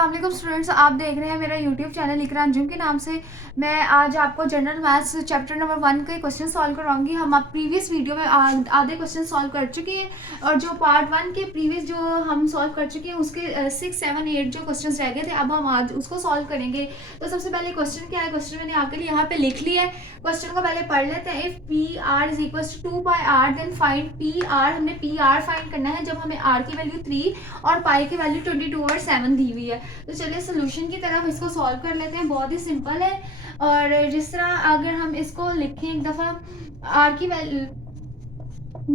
अस्सलाम वालेकुम स्टूडेंट्स, आप देख रहे हैं मेरा यूट्यूब चैनल इकरा अंजुम के नाम से। मैं आज आपको जनरल मैथ्स चैप्टर नंबर 1 के क्वेश्चन सॉल्व करवाऊंगी। हम आप प्रीवियस वीडियो में आधे क्वेश्चन सॉल्व कर चुके हैं और जो पार्ट 1 के प्रीवियस जो हम सॉल्व कर चुके हैं उसके 6, 7, 8 जो क्वेश्चन रह गए थे, अब हम आज उसको सॉल्व करेंगे। तो सबसे पहले क्वेश्चन क्या है, क्वेश्चन मैंने आपके लिए यहाँ पे लिख लिया है। क्वेश्चन को पहले पढ़ लेते हैं। If P R is equal to 2 by R then find P R. हमने पी आर फाइंड करना है जब हमें आर की वैल्यू 3 और पाई की वैल्यू 22 और 7 दी हुई है। तो चलिए सोल्यूशन की तरफ इसको सॉल्व कर लेते हैं। बहुत ही सिंपल है। और जिस तरह अगर हम इसको लिखें एक दफ़ा आर की वैल्यू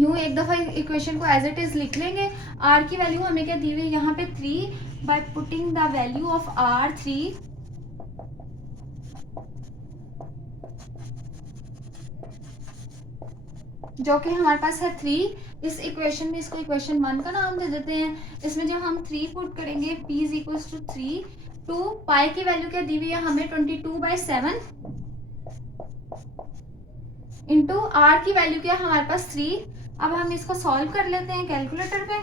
यूँ एक दफ़ा इक्वेशन को एज इट इज़ लिख लेंगे। आर की वैल्यू हमें क्या दी हुई है यहाँ पे 3, but putting the value of R 3 जो कि हमारे पास है 3। इस इक्वेशन में इसको इक्वेशन 1 का नाम दे देते हैं। इसमें जब हम 3 पुट करेंगे p is equal to 3 two pi की वैल्यू क्या दी हुई है हमें 22/7 इंटू आर की वैल्यू क्या है हमारे पास 3। अब हम इसको सॉल्व कर लेते हैं कैलकुलेटर पे।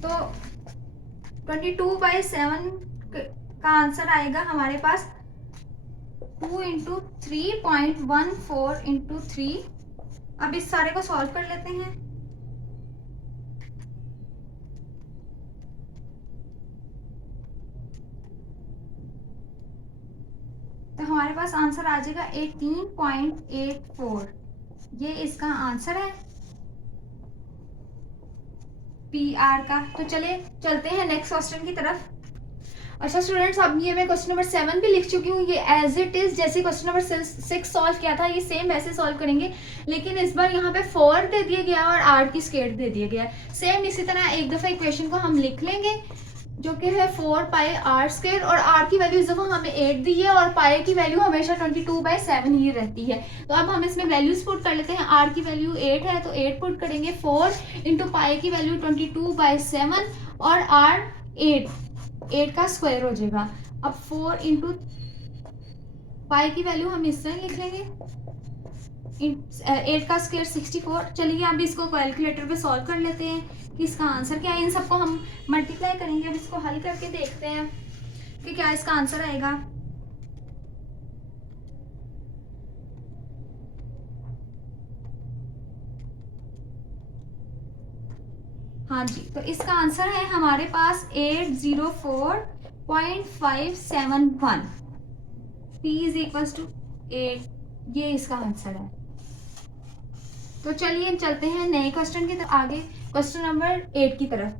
तो 22/7 का आंसर आएगा हमारे पास 2 इंटू 3.14 इंटू 3। अब इस सारे को सॉल्व कर लेते हैं। तो हमारे पास आंसर आ जाएगा 18.84। ये इसका आंसर है पी आर का। तो चले चलते हैं नेक्स्ट क्वेश्चन की तरफ। अच्छा स्टूडेंट्स, अब ये मैं क्वेश्चन नंबर 7 भी लिख चुकी हूँ। ये एज इट इज जैसे क्वेश्चन नंबर 6 सॉल्व किया था, ये सेम वैसे सॉल्व करेंगे, लेकिन इस बार यहाँ पे 4 दे दिया गया और आर की स्क्वायर दे दिया गया है। सेम इसी तरह एक दफ़ा इक्वेशन को हम लिख लेंगे जो कि है 4 पाई आर स्क्वायर, और आर की वैल्यू इस दफ़ा हमें 8 दी है और पाई की वैल्यू हमेशा 22/7 ही रहती है। तो अब हम इसमें वैल्यूज पुट कर लेते हैं। आर की वैल्यू 8 है तो 8 पुट करेंगे। 4 इंटू पाई की वैल्यू 22/7 और आर 8 का स्क्वायर हो जाएगा। अब 4 इंटू पाई की वैल्यू हम इस तरह लिख लेंगे। 8 का स्क्वायर 64। चलिए अब इसको कैलकुलेटर पे सॉल्व कर लेते हैं कि इसका आंसर क्या है। इन सबको हम मल्टीप्लाई करेंगे। अब इसको हल करके देखते हैं कि क्या इसका आंसर आएगा। हाँ जी, तो इसका आंसर है हमारे पास 804.571। p is equal to 8। ये इसका आंसर है। तो चलिए चलते हैं नए क्वेश्चन की तरफ, आगे क्वेश्चन नंबर 8 की तरफ।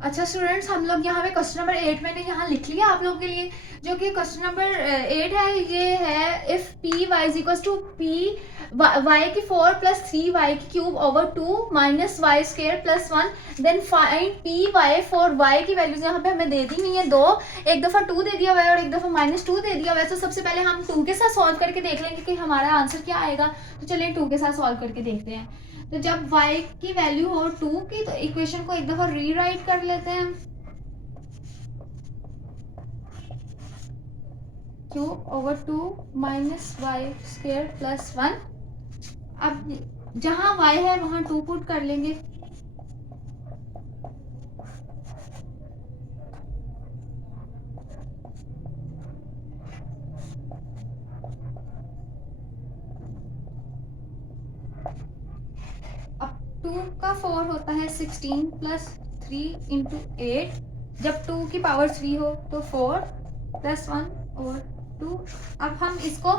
अच्छा स्टूडेंट्स, हम लोग यहाँ पे क्वेश्चन नंबर 8 मैंने यहाँ लिख लिया आप लोगों के लिए। जो कि क्वेश्चन नंबर 8 है, ये है if P Y is equal to P Y की 4 प्लस 3 वाई की cube over 2 minus Y square plus 1 then find P Y for Y की वैल्यूज यहाँ पे हमें दे दी हुई है 2। एक दफ़ा 2 दे दिया हुआ है और एक दफ़ा -2 दे दिया हुआ है। तो सबसे पहले हम 2 के साथ सॉल्व करके देख लेंगे कि हमारा आंसर क्या आएगा। तो चलिए 2 के साथ सॉल्व करके देखते हैं। तो जब y की वैल्यू हो 2 की तो इक्वेशन को एक दफा रीराइट कर लेते हैं। Cube over 2 minus Y square plus 1। अब जहां y है वहां 2 पुट कर लेंगे। अब 2 का 4 होता है 16 प्लस 3 इंटू 8। जब 2 की पावर 3 हो तो 4 प्लस 1 और 2। अब हम इसको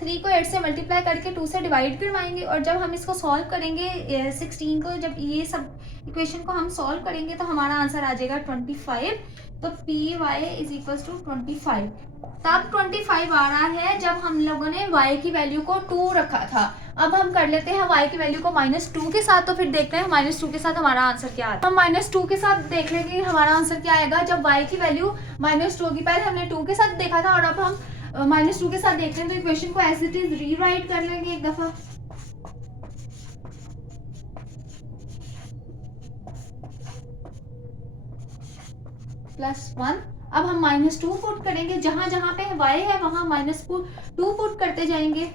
3 को 8 से मल्टीप्लाई करके 2 से डिवाइड करवाएंगे, और जब हम इसको सॉल्व करेंगे 16 को, जब ये सब इक्वेशन को हम सॉल्व करेंगे तो हमारा आंसर आ जाएगा 25। तो P Y is equal to 25। तब 25 आ रहा है जब हम लोगों ने y की वैल्यू को 2 रखा था। अब हम कर लेते हैं y की वैल्यू को -2 के साथ। तो फिर देखते हैं -2 के साथ हमारा आंसर क्या आता है। हम -2 के साथ देख लेंगे हमारा आंसर क्या आएगा। जब y की वैल्यू -2 होगी, पहले हमने 2 के साथ देखा था और अब हम -2 के साथ देखते हैं। तो इक्वेशन को एज इट इज रीराइट कर लेंगे एक दफा। +1। अब हम -2 पुट करेंगे। जहां जहां पे y है वहां -2 पुट करते जाएंगे।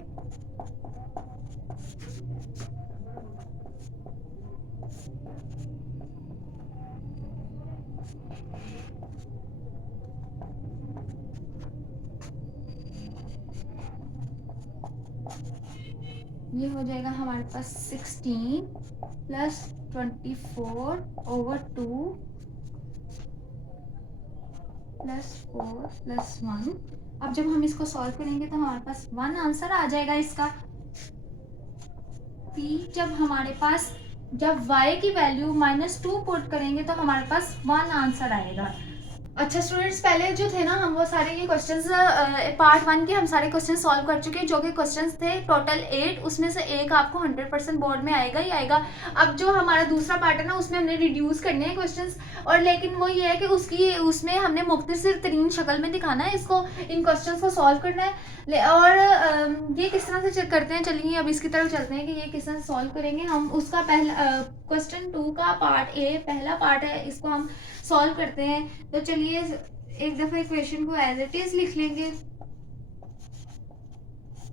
ये हो जाएगा हमारे पास 16 प्लस 24/2 प्लस 4 प्लस 1। अब जब हम इसको सॉल्व करेंगे तो हमारे पास 1 आंसर आ जाएगा इसका। p जब हमारे पास जब y की वैल्यू -2 पुट करेंगे तो हमारे पास 1 आंसर आएगा। अच्छा स्टूडेंट्स, पहले जो थे ना हम वो सारे ये क्वेश्चंस पार्ट 1 के हम सारे क्वेश्चन सॉल्व कर चुके हैं, जो कि क्वेश्चंस थे टोटल 8, उसमें से एक आपको 100% बोर्ड में आएगा ही आएगा। अब जो हमारा दूसरा पार्ट है ना उसमें हमने रिड्यूस करने हैं क्वेश्चंस, और लेकिन वो ये है कि उसमें हमने मुख्तसर तरीन शक्ल में दिखाना है इसको, इन क्वेश्चंस को सॉल्व करना है। और ये किस तरह से चेक करते हैं, चलिए अब इसकी तरफ चलते हैं कि ये किस तरह से सॉल्व करेंगे हम। उसका पहला क्वेश्चन 2 का पार्ट ए पहला पार्ट है, इसको हम सॉल्व करते हैं। तो चलिए एक दफा इक्वेशन को एज इट इज लिख लेंगे,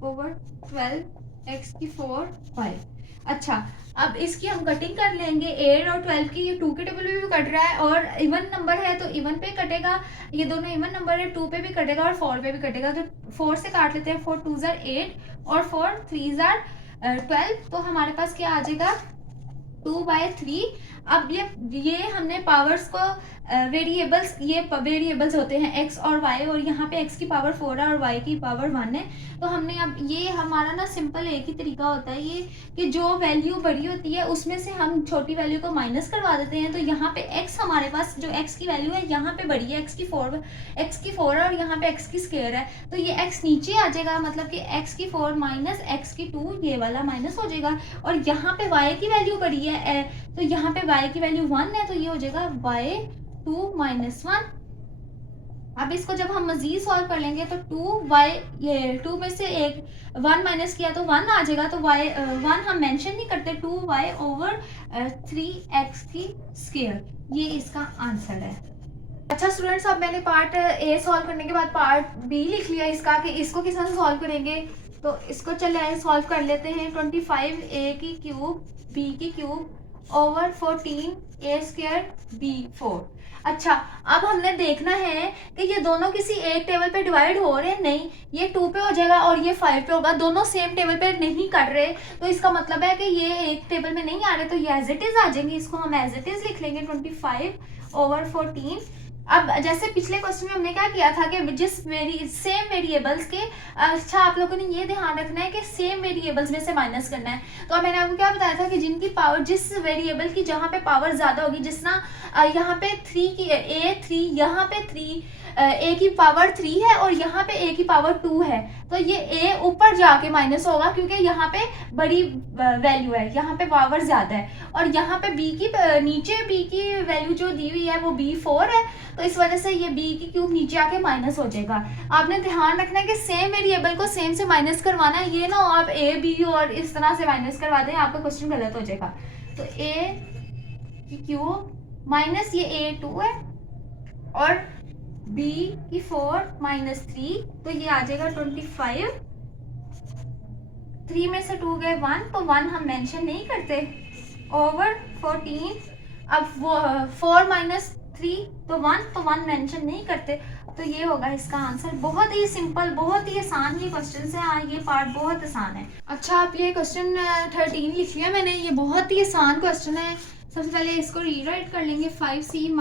ओवर 12 x की 4 y। अच्छा, अब इसकी हम कटिंग कर लेंगे 8 और 12 की। ये 2 के टेबल पे भी कट रहा है और इवन नंबर है तो इवन पे कटेगा, ये दोनों इवन नंबर है, 2 पे भी कटेगा और 4 पे भी कटेगा। तो 4 से काट लेते हैं, 4 2s are 8 और 4 3s are 12। तो हमारे पास क्या आ जाएगा 2/3। अब ये हमने पावर्स को वेरिएबल्स, ये वेरिएबल्स होते हैं x और y, और यहाँ पे x की पावर 4 है और y की पावर 1 है। तो हमने अब ये हमारा ना सिंपल एक ही तरीका होता है ये कि जो वैल्यू बड़ी होती है उसमें से हम छोटी वैल्यू को माइनस करवा देते हैं। तो यहाँ पे x हमारे पास जो x की वैल्यू है यहाँ पे बड़ी है, x की 4 है और यहाँ पे x की स्क्वायर है। तो ये x नीचे आ जाएगा, मतलब कि x की 4 माइनस x की 2, ये वाला माइनस हो जाएगा। और यहाँ पे y की वैल्यू बड़ी है तो यहाँ पे y की वैल्यू 1 है, तो ये हो जाएगा y2 - 1। अब इसको जब हम मजीद सॉल्व कर लेंगे तो 2y, ये 2 में से एक 1 माइनस किया तो 1 आ जाएगा। तो y 1 हम मेंशन नहीं करते, 2y/3x की स्क्वायर, ये इसका आंसर है। अच्छा स्टूडेंट्स, अब मैंने पार्ट ए सॉल्व करने के बाद पार्ट बी लिख लिया इसका कि इसको किस तरह से सॉल्व करेंगे। तो इसको चले सॉल्व कर लेते हैं। 25a की क्यूब b की क्यूब ओवर 14a² b4। अच्छा, अब हमने देखना है कि ये दोनों किसी एक टेबल पे डिवाइड हो रहे हैं, नहीं, ये 2 पे हो जाएगा और ये 5 पे होगा, दोनों सेम टेबल पे नहीं कर रहे। तो इसका मतलब है कि ये एक टेबल में नहीं आ रहे, तो ये एज इट इज आ जाएंगे। इसको हम एज इट इज लिख लेंगे 25/14। अब जैसे पिछले क्वेश्चन में हमने क्या किया था कि जिस सेम वेरिएबल्स के, अच्छा आप लोगों ने ये ध्यान रखना है कि सेम वेरिएबल्स में से माइनस करना है। तो अब मैंने आपको क्या बताया था कि जिनकी पावर, जिस वेरिएबल की जहाँ पे पावर ज्यादा होगी, जिस ना यहाँ पे 3 की a3, यहाँ पे 3 a की पावर 3 है और यहाँ पे a की पावर 2 है, तो ये a ऊपर जाके माइनस होगा क्योंकि यहाँ पे बड़ी वैल्यू है, यहाँ पे पावर ज्यादा है। और यहाँ पे b की नीचे b की वैल्यू जो दी हुई है वो b4 है, तो इस वजह से ये b की क्यूब नीचे आके माइनस हो जाएगा। आपने ध्यान रखना है कि सेम वेरिएबल को सेम से माइनस करवाना है, ये ना आप a b और इस तरह से माइनस करवा दें, आपका क्वेश्चन गलत हो जाएगा। तो a की क्यूब माइनस ये a2 है और b की 4 - 3, तो ये आ जाएगा 25। 3 में से 2 गए 1, तो 1 हम मेंशन नहीं करते, ओवर 14। अब वो 4 - 3 तो 1 मेंशन नहीं करते, तो ये होगा इसका आंसर। बहुत ही सिंपल, बहुत ही आसान ये क्वेश्चन है, ये पार्ट बहुत आसान है। अच्छा, आप ये क्वेश्चन 13 लिख लिया मैंने, ये बहुत ही आसान क्वेश्चन है। सबसे पहले इसको रीराइट कर लेंगे, 5c -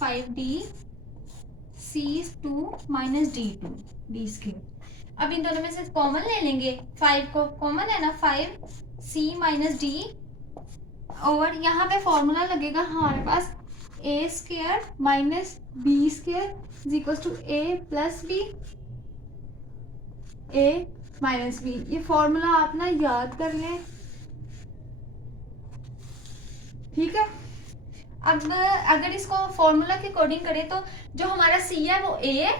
5d c2 - d2 d²। अब इन दोनों में से कॉमन ले लेंगे, 5 को कॉमन है ना, 5c - d और यहाँ पे फॉर्मूला लगेगा हमारे पास a² - b² = a + b, a - b। ये फॉर्मूला आप ना याद कर लें, ठीक है। अब अगर इसको फॉर्मूला के अकॉर्डिंग करें तो जो हमारा c है वो a है,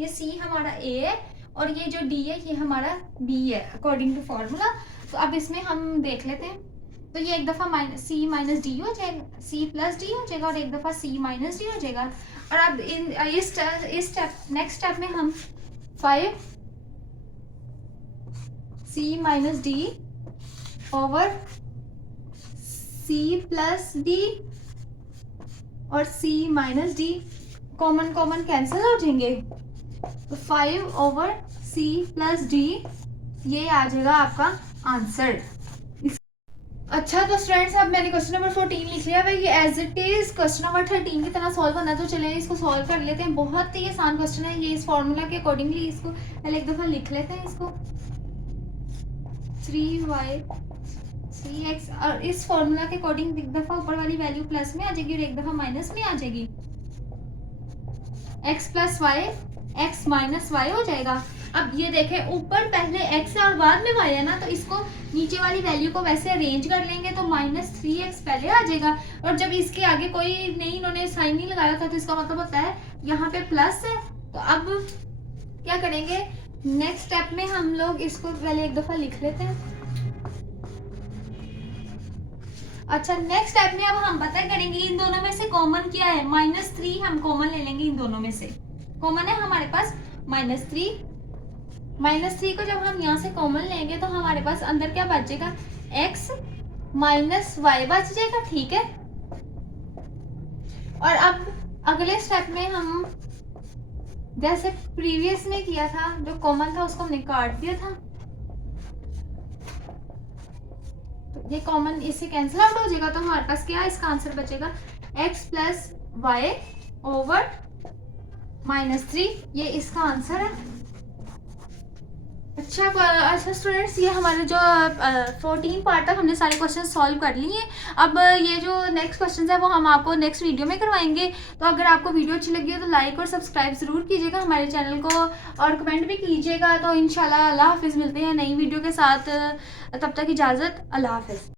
ये c हमारा a है और ये जो d है ये हमारा b है अकॉर्डिंग टू फॉर्मूला। तो अब इसमें हम देख लेते हैं, तो ये एक दफ़ा c - d हो जाएगा, c + d हो जाएगा और एक दफ़ा c - d हो जाएगा। और अब इस स्टेप नेक्स्ट स्टेप में हम 5c - d over c + d और c - d कॉमन कैंसिल हो जाएंगे, तो 5/c + d ये आ जाएगा आपका आंसर। अच्छा तो स्टूडेंट्स अब मैंने क्वेश्चन नंबर 14 लिख लिया है, ये as it is question number 13 की तरह सॉल्व करना, तो चलें इसको सॉल्व कर लेते हैं। बहुत ही आसान क्वेश्चन है ये, इस फॉर्मूला के अकॉर्डिंगली इसको पहले एक दफ़ा लिख लेते हैं इसको 3y 3x, और इस फॉर्मूला के अकॉर्डिंग एक दफ़ा ऊपर वाली वैल्यू प्लस में आ जाएगी और एक दफ़ा माइनस में आ जाएगी। x plus Y X minus Y हो जाएगा। अब ये देखें ऊपर पहले x है और बाद में y है ना, तो इसको नीचे वाली वैल्यू को वैसे अरेंज कर लेंगे तो -3x पहले आ जाएगा, और जब इसके आगे कोई नहीं इन्होंने साइन नहीं लगाया था तो इसका मतलब होता है यहाँ पे प्लस है। तो अब क्या करेंगे, नेक्स्ट स्टेप में हम लोग इसको पहले एक दफ़ा लिख लेते हैं। अच्छा नेक्स्ट स्टेप में अब हम पता करेंगे इन दोनों में से कॉमन क्या है, -3 हम कॉमन ले लेंगे, इन दोनों में से कॉमन है हमारे पास -3 को जब हम यहाँ से कॉमन लेंगे तो हमारे पास अंदर क्या बचेगा, x माइनस वाई बच जाएगा, ठीक है। और अब अगले स्टेप में हम जैसे प्रीवियस में किया था, जो कॉमन था उसको हमने काट दिया था, तो ये कॉमन इससे कैंसिल आउट हो जाएगा, तो हमारे पास क्या इसका आंसर बचेगा, x प्लस वाई ओवर -3, ये इसका आंसर है। अच्छा स्टूडेंट्स, ये हमारे जो 14 पार्ट तक हमने सारे क्वेश्चन सॉल्व कर लिए हैं। अब ये जो नेक्स्ट क्वेश्चन है वो हम आपको नेक्स्ट वीडियो में करवाएंगे। तो अगर आपको वीडियो अच्छी लगी हो तो लाइक और सब्सक्राइब ज़रूर कीजिएगा हमारे चैनल को, और कमेंट भी कीजिएगा। तो इंशाल्लाह अल्लाह हाफिज़, मिलते हैं नई वीडियो के साथ, तब तक इजाज़त, अल्लाह हाफिज़।